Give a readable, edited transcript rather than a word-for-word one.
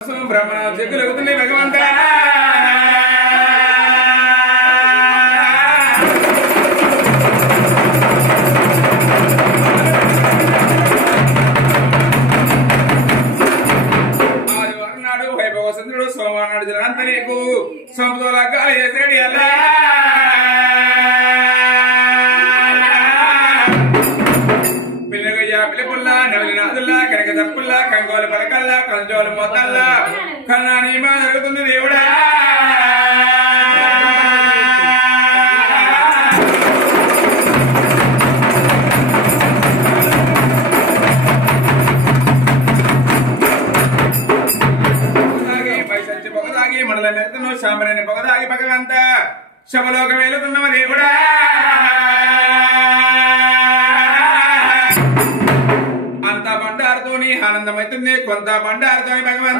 బ్రహ్మణ చెక్కులుగుతుంది భగవంతా ఆదివారం వైభవ చంద్రుడు సోమవారం నాడు జనంత నీకు సోమతోల గాలి చేసేడి అల్లా పిల్లగయ్య పిల్లపుల్లా నవలినాథుల్లా కనక తప్పుల్లా కంగోలు పలకల్లా కంజోలు మొత్తల్లా కన్నా నీ మా జరుగుతుంది దేవుడా పొగదాగి మనల మెత్తను శామరని పొగదాగి భగవంత శబలోక వెళుతున్నవ దేవుడా అంత బండారుతోని ఆనందమైతుంది కొంత బండారుతోని భగవంత